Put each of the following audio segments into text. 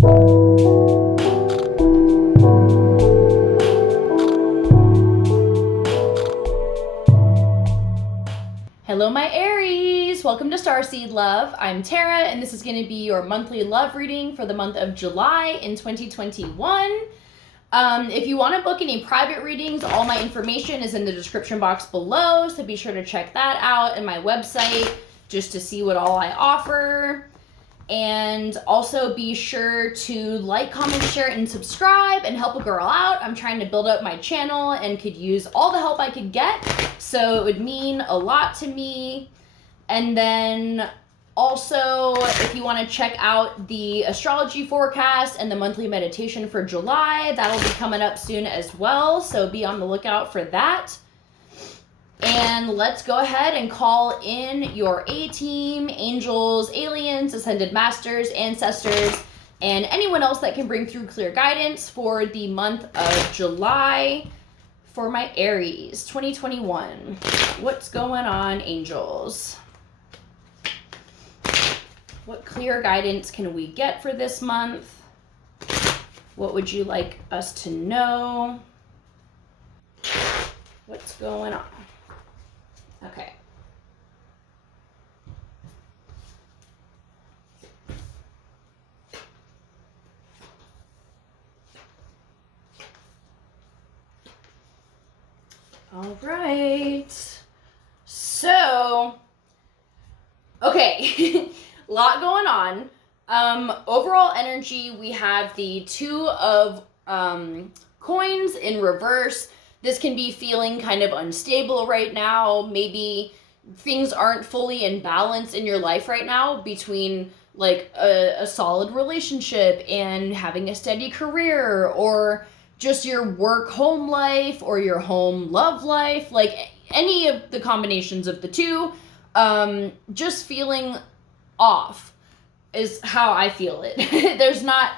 Hello, my Aries! Welcome to Starseed Love. I'm Tara, and this is going to be your monthly love reading for the month of July in 2021. If you want to book any private readings, all my information is in the description box below, so be sure to check that out and my website just to see what all I offer. And also be sure to like, comment, share, and subscribe and help a girl out. I'm trying to build up my channel and could use all the help I could get, so it would mean a lot to me. And then also, if you want to check out the astrology forecast and the monthly meditation for July, that'll be coming up soon as well, so be on the lookout for that. And let's go ahead and call in your A-team, angels, aliens, ascended masters, ancestors, and anyone else that can bring through clear guidance for the month of July for my Aries 2021. What's going on, angels? What clear guidance can we get for this month? What would you like us to know? What's going on? Okay. All right. So, okay, a lot going on. Overall energy, we have the Two of Coins in reverse. This can be feeling kind of unstable right now. Maybe things aren't fully in balance in your life right now between like a solid relationship and having a steady career, or just your work home life or your home love life, like any of the combinations of the two. Just feeling off is how I feel it. There's not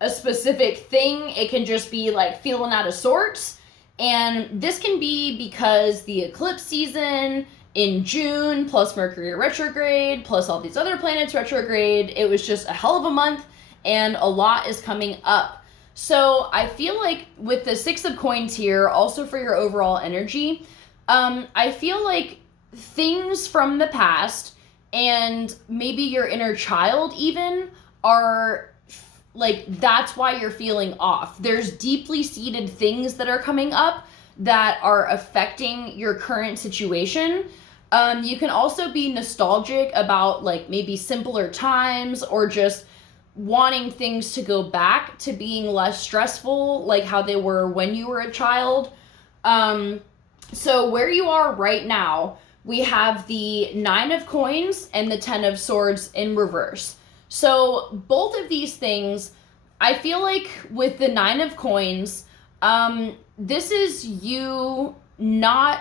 a specific thing. It can just be like feeling out of sorts. And this can be because the eclipse season in June, plus Mercury retrograde, plus all these other planets retrograde, it was just a hell of a month, and a lot is coming up. So I feel like with the Six of Coins here, also for your overall energy, I feel like things from the past and maybe your inner child even are like, that's why you're feeling off. There's deeply seated things that are coming up that are affecting your current situation. You can also be nostalgic about like maybe simpler times, or just wanting things to go back to being less stressful, like how they were when you were a child. So where you are right now, we have the Nine of Coins and the Ten of Swords in reverse. So both of these things, I feel like with the Nine of Coins, this is you not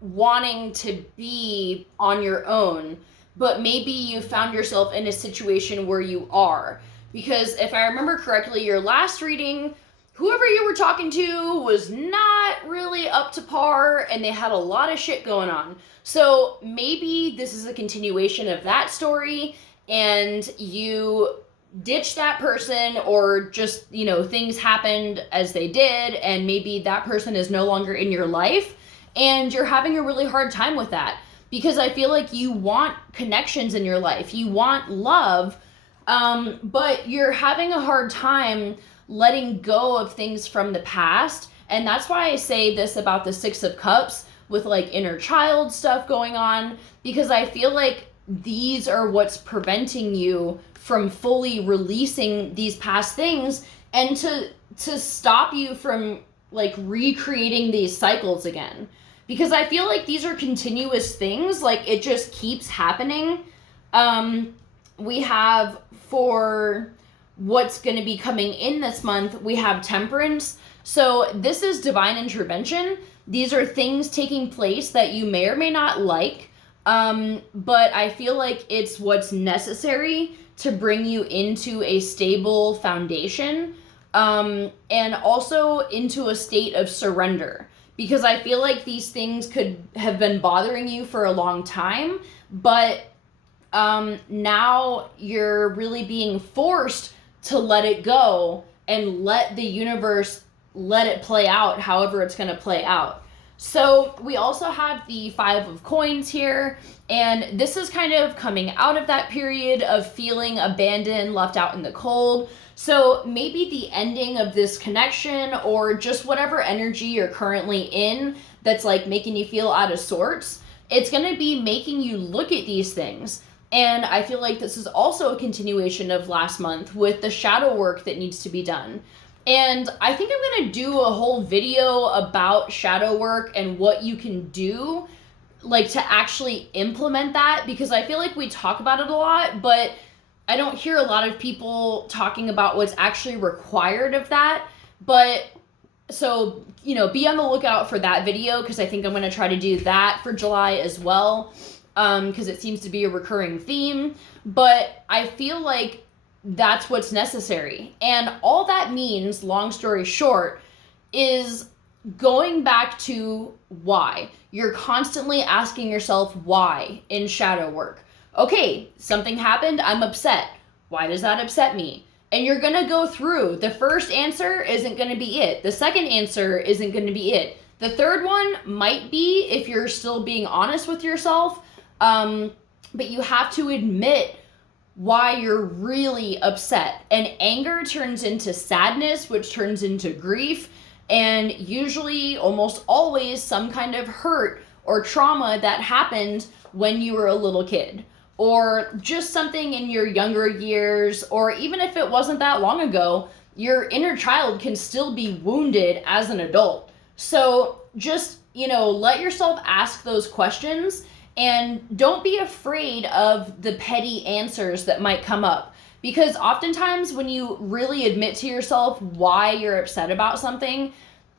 wanting to be on your own, but maybe you found yourself in a situation where you are. Because if I remember correctly, your last reading, whoever you were talking to was not really up to par, and they had a lot of shit going on. So maybe this is a continuation of that story, and you ditched that person, or just, you know, things happened as they did, and maybe that person is no longer in your life, and you're having a really hard time with that. Because I feel like you want connections in your life, you want love, but you're having a hard time letting go of things from the past. And that's why I say this about the Six of Cups with like inner child stuff going on, because I feel like these are what's preventing you from fully releasing these past things, and to stop you from like recreating these cycles again. Because I feel like these are continuous things, like it just keeps happening. We have, for what's going to be coming in this month, we have Temperance. So this is divine intervention. These are things taking place that you may or may not like, but I feel like it's what's necessary to bring you into a stable foundation, and also into a state of surrender. Because I feel like these things could have been bothering you for a long time, but now you're really being forced to let it go and let the universe let it play out however it's going to play out. So we also have the 5 of coins here, and this is kind of coming out of that period of feeling abandoned, left out in the cold. So maybe the ending of this connection, or just whatever energy you're currently in that's like making you feel out of sorts, it's going to be making you look at these things. And I feel like this is also a continuation of last month with the shadow work that needs to be done. And I think I'm going to do a whole video about shadow work and what you can do, like, to actually implement that, because I feel like we talk about it a lot, but I don't hear a lot of people talking about what's actually required of that. But so, you know, be on the lookout for that video, because I think I'm going to try to do that for July as well, because it seems to be a recurring theme. But I feel like that's what's necessary. And all that means, long story short, is going back to why. You're constantly asking yourself why in shadow work. Okay, something happened, I'm upset. Why does that upset me? And you're going to go through. The first answer isn't going to be it. The second answer isn't going to be it. The third one might be, if you're still being honest with yourself, but you have to admit why you're really upset. And anger turns into sadness, which turns into grief, and usually, almost always, some kind of hurt or trauma that happened when you were a little kid, or just something in your younger years, or even if it wasn't that long ago, your inner child can still be wounded as an adult. So just, you know, let yourself ask those questions. And don't be afraid of the petty answers that might come up. Because oftentimes when you really admit to yourself why you're upset about something,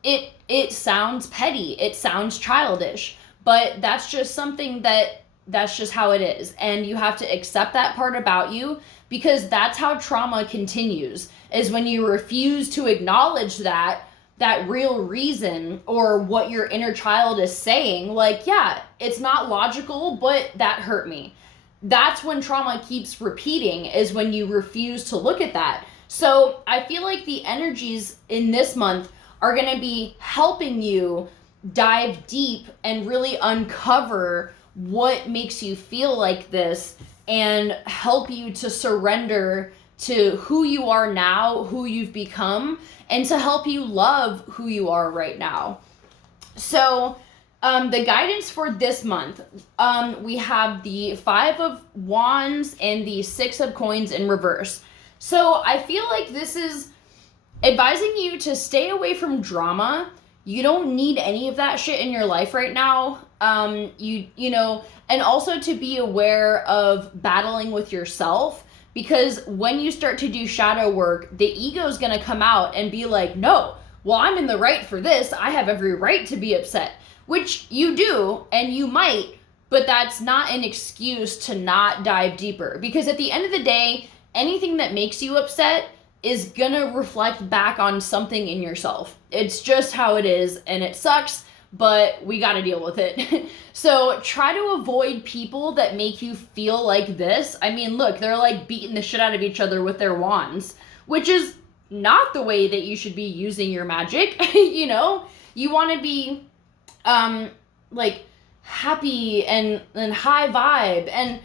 it sounds petty, it sounds childish. But that's just something that's just how it is. And you have to accept that part about you, because that's how trauma continues, is when you refuse to acknowledge that real reason, or what your inner child is saying, like, yeah, it's not logical, but that hurt me. That's when trauma keeps repeating, is when you refuse to look at that. So I feel like the energies in this month are going to be helping you dive deep and really uncover what makes you feel like this, and help you to surrender to who you are now, who you've become, and to help you love who you are right now. So the guidance for this month, we have the 5 of Wands and the 6 of Coins in reverse. So I feel like this is advising you to stay away from drama. You don't need any of that shit in your life right now. You know, and also to be aware of battling with yourself. Because when you start to do shadow work, the ego is going to come out and be like, no, well, I'm in the right for this. I have every right to be upset, which you do, and you might, but that's not an excuse to not dive deeper. Because at the end of the day, anything that makes you upset is going to reflect back on something in yourself. It's just how it is, and it sucks, but we got to deal with it. So try to avoid people that make you feel like this. I mean, look, they're like beating the shit out of each other with their wands, which is not the way that you should be using your magic. You know, you want to be like happy and high vibe. And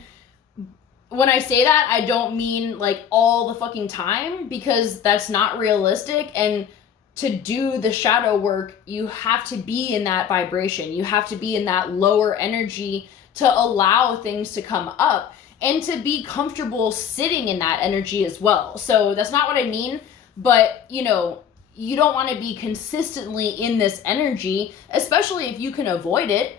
when I say that, I don't mean like all the fucking time, because that's not realistic. And to do the shadow work, you have to be in that vibration. You have to be in that lower energy to allow things to come up, and to be comfortable sitting in that energy as well. So that's not what I mean, but you know, you don't want to be consistently in this energy, especially if you can avoid it.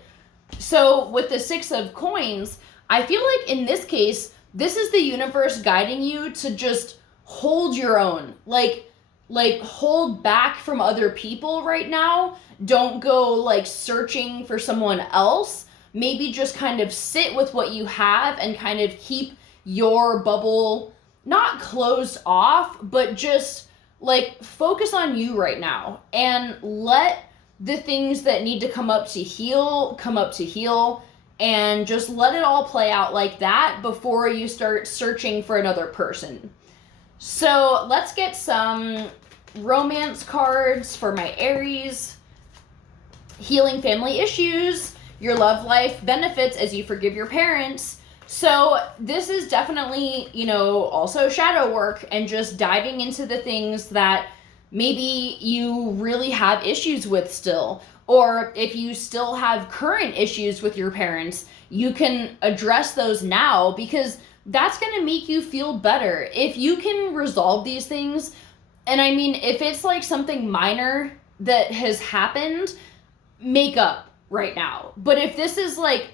So with the 6 of Coins, I feel like in this case, this is the universe guiding you to just hold your own. Like hold back from other people right now. Don't go like searching for someone else. Maybe just kind of sit with what you have and kind of keep your bubble not closed off, but just like focus on you right now, and let the things that need to come up to heal, and just let it all play out like that before you start searching for another person. So let's get some romance cards for my Aries. Healing family issues, your love life benefits as you forgive your parents. So this is definitely, also shadow work and just diving into the things that maybe you really have issues with still. Or if you still have current issues with your parents, you can address those now, because that's going to make you feel better. If you can resolve these things, and I mean, if it's like something minor that has happened, make up right now. But if this is like,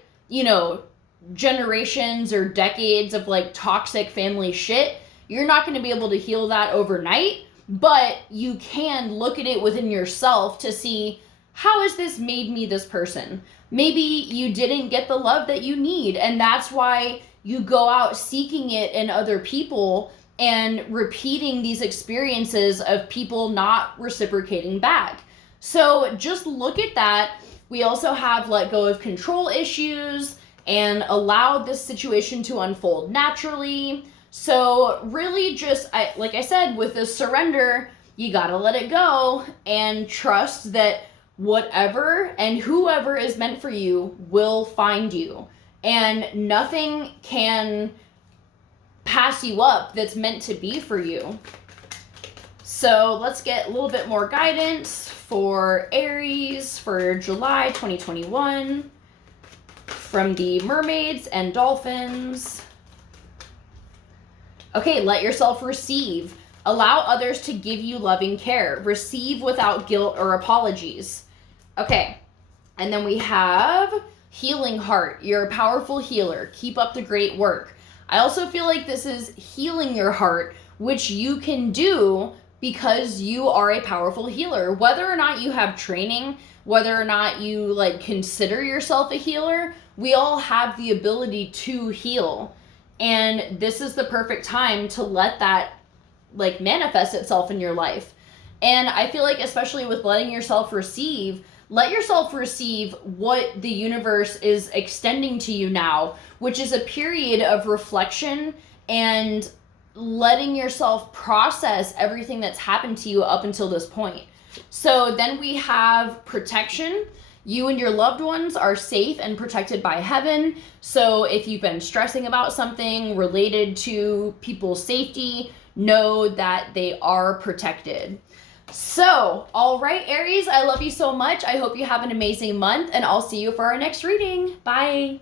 generations or decades of like toxic family shit, you're not going to be able to heal that overnight, but you can look at it within yourself to see, how has this made me this person? Maybe you didn't get the love that you need, and that's why you go out seeking it in other people and repeating these experiences of people not reciprocating back. So just look at that. We also have let go of control issues and allow this situation to unfold naturally. So really just, like I said, with this surrender, you gotta let it go and trust that whatever and whoever is meant for you will find you. And nothing can pass you up that's meant to be for you. So let's get a little bit more guidance for Aries for July 2021 from the Mermaids and Dolphins. Okay, let yourself receive. Allow others to give you loving care. Receive without guilt or apologies. Okay, and then we have healing heart. You're a powerful healer. Keep up the great work. I also feel like this is healing your heart, which you can do because you are a powerful healer. Whether or not you have training, whether or not you consider yourself a healer, we all have the ability to heal. And this is the perfect time to let that manifest itself in your life. And I feel like, especially with letting yourself receive, let yourself receive what the universe is extending to you now, which is a period of reflection and letting yourself process everything that's happened to you up until this point. So then we have protection. You and your loved ones are safe and protected by heaven. So if you've been stressing about something related to people's safety, know that they are protected. So, all right, Aries, I love you so much. I hope you have an amazing month, and I'll see you for our next reading. Bye.